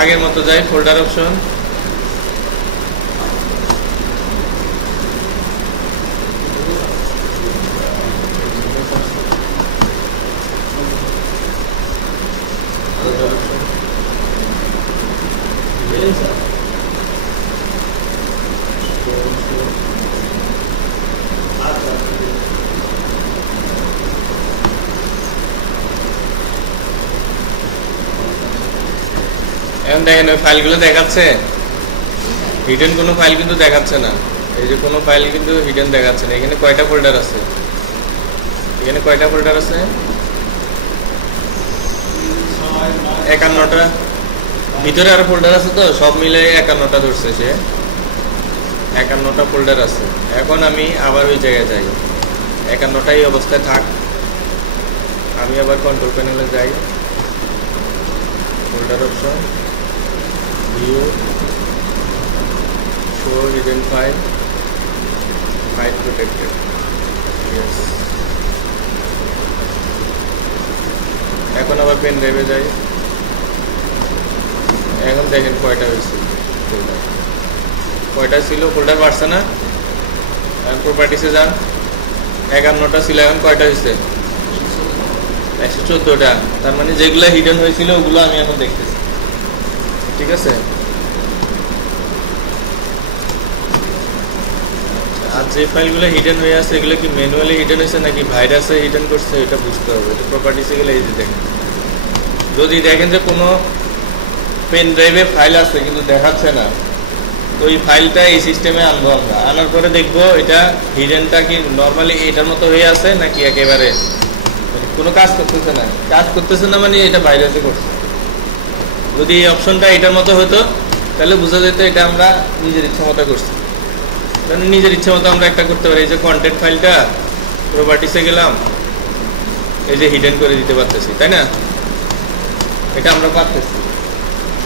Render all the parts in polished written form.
আগের মতো যাই, ফোল্ডার অপশন, এখন দেখেন ওই ফাইলগুলো দেখাচ্ছে, হিডেন কোনো ফাইল কিন্তু দেখাচ্ছে না। এই যে কোনো ফাইল কিন্তু হিডেন দেখাচ্ছে না। এখানে কয়টা ফোল্ডার আছে, এখানে কয়টা ফোল্ডার আছে? 51টা। ভিতরে আরো ফোল্ডার আছে, তো সব মিলে 51টা ধরছে সে। 51টা ফোল্ডার আছে। এখন আমি আবার ওই জায়গায় যাই, 51টাই অবস্থায় থাক। আমি আবার কন্ট্রোল প্যানেলে যাই, folder option, view, show hidden file, file protected, yes. এখন আবার পেন ড্রাইভে যাই। এখন দেখেন কয়টা হয়েছে ফোল্ডার, কয়টা ছিল ফোল্ডার বাড়ছে না? এখন প্রপার্টিসে যান, 51টা ছিল, এখন কয়টা হয়েছে? 114টা। তার মানে যেগুলো হিডেন হয়েছিল ওগুলো আমি এখন দেখতেছি, ঠিক আছে? আর যে ফাইলগুলো হিডেন হয়ে আছে এগুলো কি ম্যানুয়ালি হিডেন হয়েছে নাকি ভাইরাসে হিডেন করছে, এটা বুঝতে হবে। এটা প্রপার্টিসে গেলে এই যে দেখেন, যদি দেখেন যে কোনো পেন ড্রাইভে ফাইল আছে কিন্তু দেখাচ্ছে না, তো এই ফাইলটা এই সিস্টেমে আনবো আমরা। আনার পরে দেখবো এটা হিডেনটা কি নর্মালি এটার মতো হয়ে আছে নাকি একেবারে কোনো কাজ করতেছে না। কাজ করতেছে না মানে এটা ভাইরাসে করছে। যদি এই অপশনটা এটার মতো হতো তাহলে বোঝা যেত এটা আমরা নিজের ইচ্ছা মতো করছি। তাহলে নিজের ইচ্ছা মতো আমরা একটা করতে পারি। এই যে কন্টেন্ট ফাইলটা প্রপার্টিসে গেলাম, এই যে হিডেন করে দিতে পারতেছি, তাই না? এটা আমরা পারতেছি।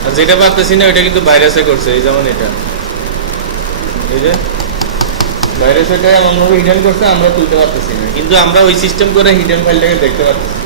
আর যেটা পারতেছি না ওইটা কিন্তু ভাইরাসে করছে। এই যেমন এটা, এই যে ভাইরাস এটা এমনভাবে হিডেন করছে আমরা তুলতে পারতেছি না, কিন্তু আমরা ওই সিস্টেম করে হিডেন ফাইলটাকে দেখতে পারতেছি।